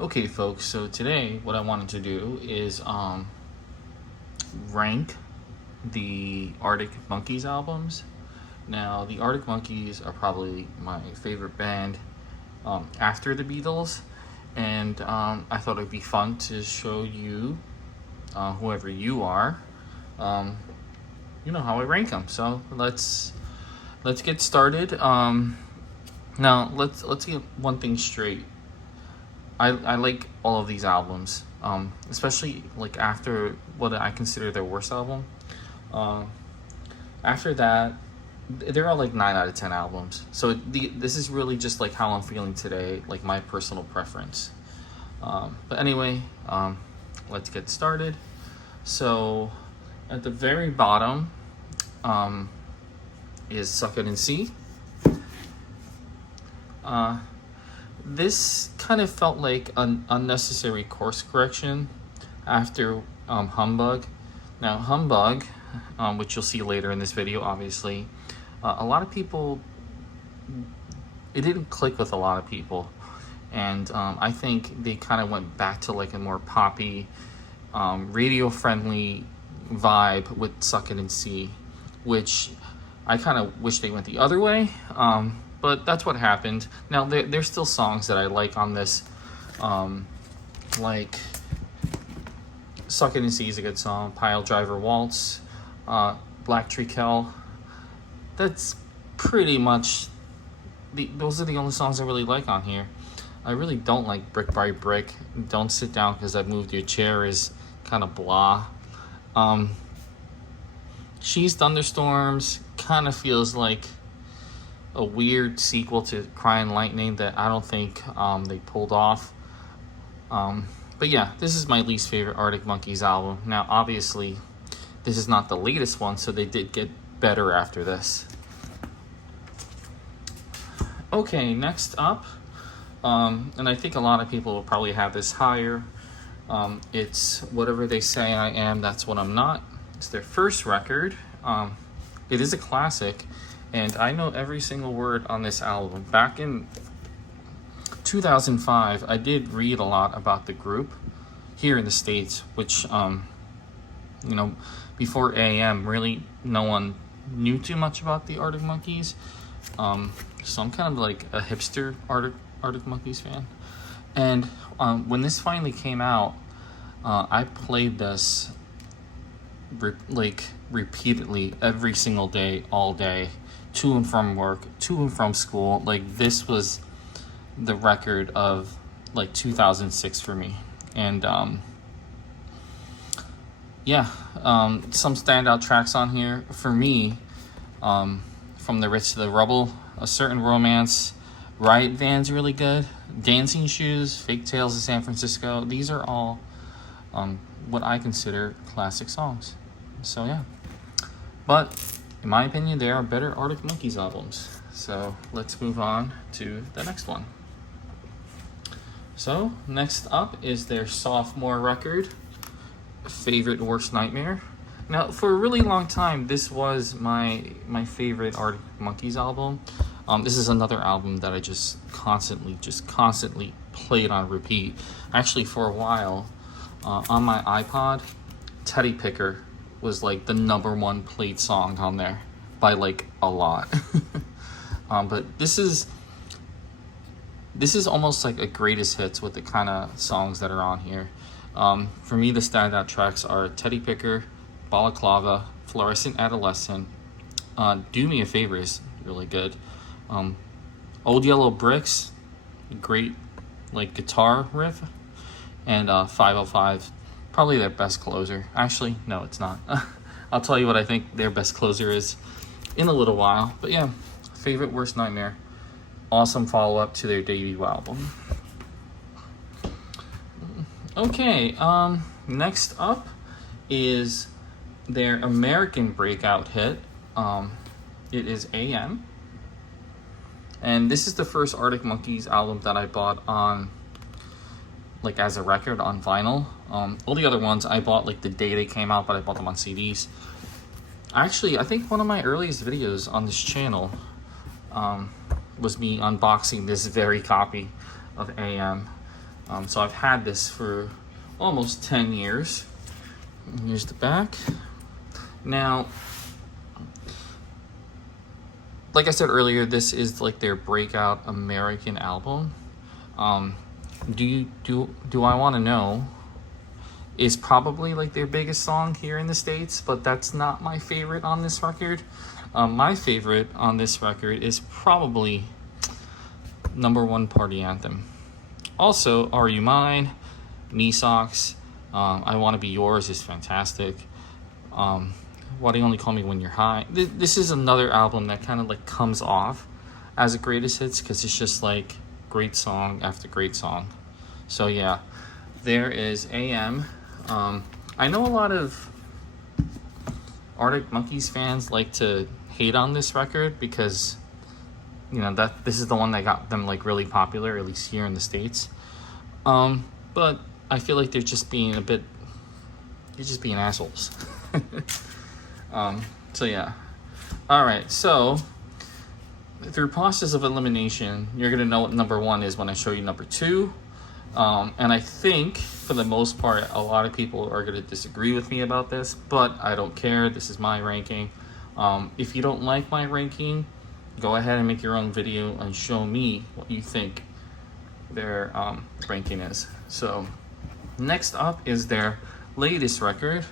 Okay, folks, so today what I wanted to do is rank the Arctic Monkeys albums. Now, the Arctic Monkeys are probably my favorite band after the Beatles, and I thought it'd be fun to show you, whoever you are, how I rank them. So let's get started. Now let's get one thing straight. I like all of these albums, especially like after what I consider their worst album. After that, they're all like 9 out of 10 albums. So this is really just like how I'm feeling today, like my personal preference. But anyway, let's get started. So at the very bottom is Succulent. This kind of felt like an unnecessary course correction after Humbug. Now, Humbug, which you'll see later in this video, obviously, a lot of people, it didn't click with a lot of people. And I think they kind of went back to like a more poppy, radio-friendly vibe with Succulent, which I kind of wish they went the other way. But that's what happened. Now, there's still songs that I like on this. Like, Succulent is a good song. Pile Driver Waltz. Black Tree Kell. That's pretty much... those are the only songs I really like on here. I really don't like Brick by Brick. Don't Sit Down Because I've Moved Your Chair is kind of blah. She's Thunderstorms kind of feels like a weird sequel to Crying Lightning that I don't think they pulled off. But yeah, this is my least favorite Arctic Monkeys album. Now, obviously, this is not the latest one, so they did get better after this. Okay, next up, and I think a lot of people will probably have this higher. It's Whatever They Say I Am, That's What I'm Not. It's their first record. It is a classic. And I know every single word on this album. Back in 2005, I did read a lot about the group here in the States, which, before AM, really no one knew too much about the Arctic Monkeys. So I'm kind of like a hipster Arctic Monkeys fan. And when this finally came out, I played this repeatedly every single day, all day. To and from work, to and from school. Like, this was the record of like 2006 for me. And some standout tracks on here for me, From the Rich to the Rubble, A Certain Romance, Riot Van's really good, Dancing Shoes, Fake Tales of San Francisco. These are all what I consider classic songs. So yeah, but in my opinion, they are better Arctic Monkeys albums. So let's move on to the next one. So next up is their sophomore record, Favorite Worst Nightmare. Now, for a really long time, this was my favorite Arctic Monkeys album. This is another album that I just constantly played on repeat. Actually, for a while, on my iPod, Teddy Picker was like the #1 played song on there by like a lot. But this is almost like a greatest hits with the kind of songs that are on here. For me, the standout tracks are Teddy Picker, Balaclava, Fluorescent Adolescent, Do Me a Favor is really good, Old Yellow Bricks, great like guitar riff, and 505, probably their best closer. Actually, no, it's not. I'll tell you what I think their best closer is in a little while. But yeah, Favorite Worst Nightmare. Awesome follow-up to their debut album. Okay, next up is their American breakout hit. It is AM. And this is the first Arctic Monkeys album that I bought on, like, as a record on vinyl. All the other ones I bought like the day they came out, but I bought them on CDs. Actually, I think one of my earliest videos on this channel was me unboxing this very copy of AM. So I've had this for almost 10 years. Here's the back. Now, like I said earlier, this is like their breakout American album. Do I Want to Know is probably like their biggest song here in the States, but that's not my favorite on this record. My favorite on this record is probably number one, Party Anthem. Also, Are You Mine, Knee Socks, I Want to Be Yours is fantastic. Why Do You Only Call Me When You're High. This is another album that kind of like comes off as a greatest hits because it's just like great song after great song. So yeah, there is AM. I know a lot of Arctic Monkeys fans like to hate on this record because, you know, that this is the one that got them like really popular, at least here in the States. But I feel like they're just being assholes. So yeah. All right. So through process of elimination, you're gonna know what number one is when I show you number two. And I think for the most part, a lot of people are gonna disagree with me about this, but I don't care. This is my ranking. If you don't like my ranking, go ahead and make your own video and show me what you think their ranking is. So next up is their latest record,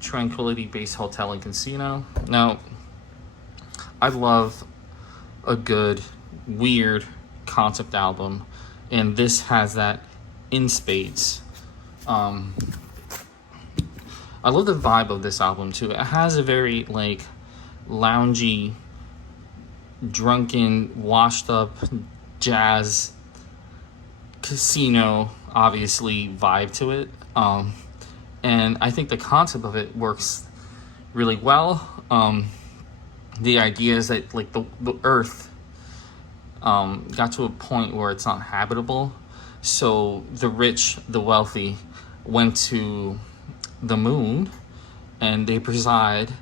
Tranquility Base Hotel and Casino. Now, I love a good, weird concept album, and this has that in spades. I love the vibe of this album too. It has a very like loungy, drunken, washed up jazz casino obviously vibe to it. And I think the concept of it works really well. The idea is that like the earth got to a point where it's not habitable, so the rich, the wealthy went to the moon and they preside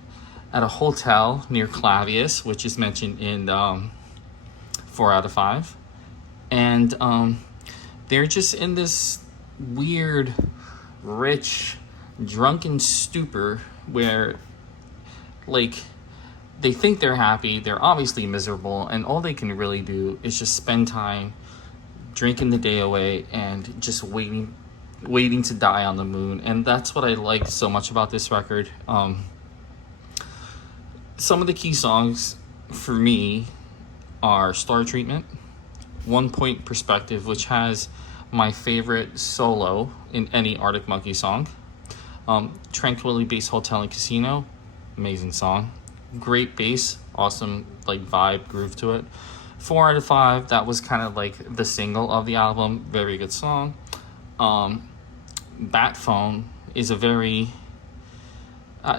at a hotel near Clavius, which is mentioned in 4 out of 5. And they're just in this weird, rich, drunken stupor where, like, they think they're happy, they're obviously miserable, and all they can really do is just spend time drinking the day away and just waiting to die on the moon. And that's what I like so much about this record. Some of the key songs for me are Star Treatment, 1 Point Perspective, which has my favorite solo in any Arctic Monkey song. Tranquility Base Hotel and Casino, amazing song. Great bass, awesome like vibe, groove to it. 4 out of 5, that was kind of like the single of the album, very good song. Bat Phone is a very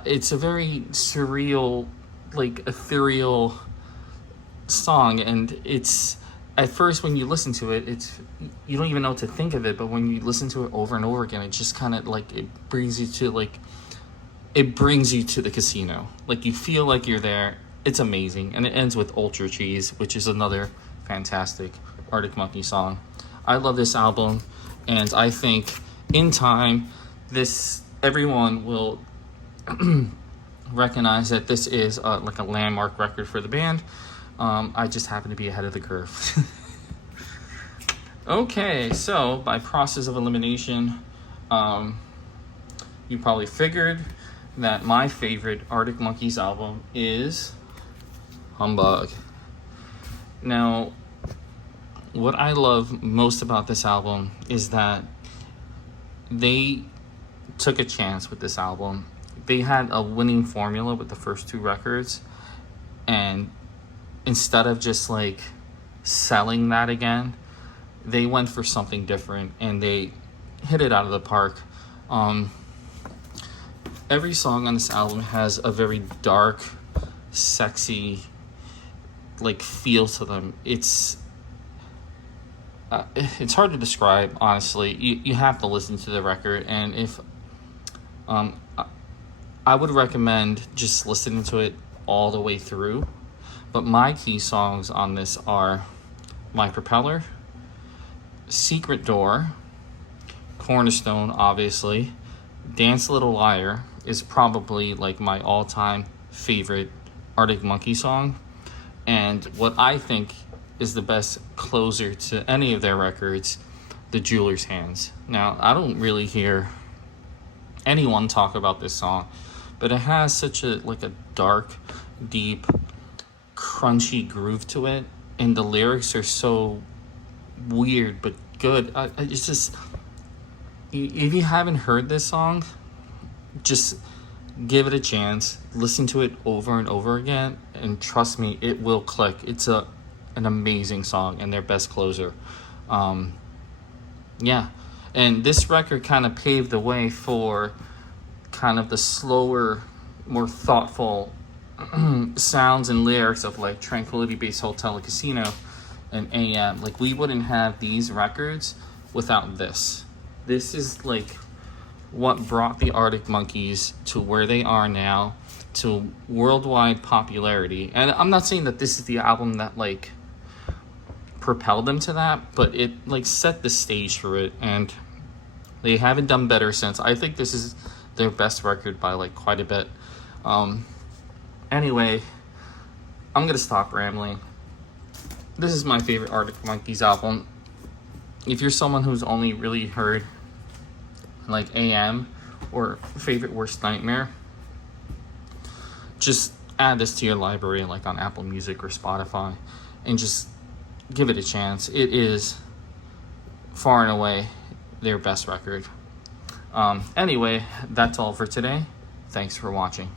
it's a very surreal, like ethereal song, and it's at first when you listen to it, it's you don't even know what to think of it, but when you listen to it over and over again, it just kind of like it brings you to the casino. Like you feel like you're there. It's amazing. And it ends with Ultra Cheese, which is another fantastic Arctic Monkey song. I love this album, and I think in time everyone will recognize that this is like a landmark record for the band. I just happen to be ahead of the curve. Okay, so by process of elimination, you probably figured that my favorite Arctic Monkeys album is Humbug. Now, what I love most about this album is that they took a chance with this album. They had a winning formula with the first 2 records, and instead of just like selling that again, they went for something different and they hit it out of the park. Every song on this album has a very dark, sexy like feel to them. It's hard to describe, honestly. You have to listen to the record, and if I would recommend just listening to it all the way through. But my key songs on this are My Propeller, Secret Door, cornerstone, obviously. Dance a Little Liar is probably like my all-time favorite Arctic Monkey song, and what I think is the best closer to any of their records, The Jeweler's Hands. Now, I don't really hear anyone talk about this song, but it has such a dark, deep, crunchy groove to it, and the lyrics are so weird but good. It's just, if you haven't heard this song, just give it a chance, listen to it over and over again, and trust me, it will click. It's an amazing song and their best closer. Yeah, and this record kind of paved the way for kind of the slower, more thoughtful sounds and lyrics of like Tranquility Base Hotel and Casino and AM. Like, we wouldn't have these records without this. This is like what brought the Arctic Monkeys to where they are now, to worldwide popularity. And I'm not saying that this is the album that like propelled them to that, but it like set the stage for it, and they haven't done better since. I think this is their best record by like quite a bit. Anyway, I'm gonna stop rambling. This is my favorite Arctic Monkeys album. If you're someone who's only really heard like AM or Favorite Worst Nightmare, just add this to your library, like on Apple Music or Spotify, and just give it a chance. It is far and away their best record. Anyway, that's all for today. Thanks for watching.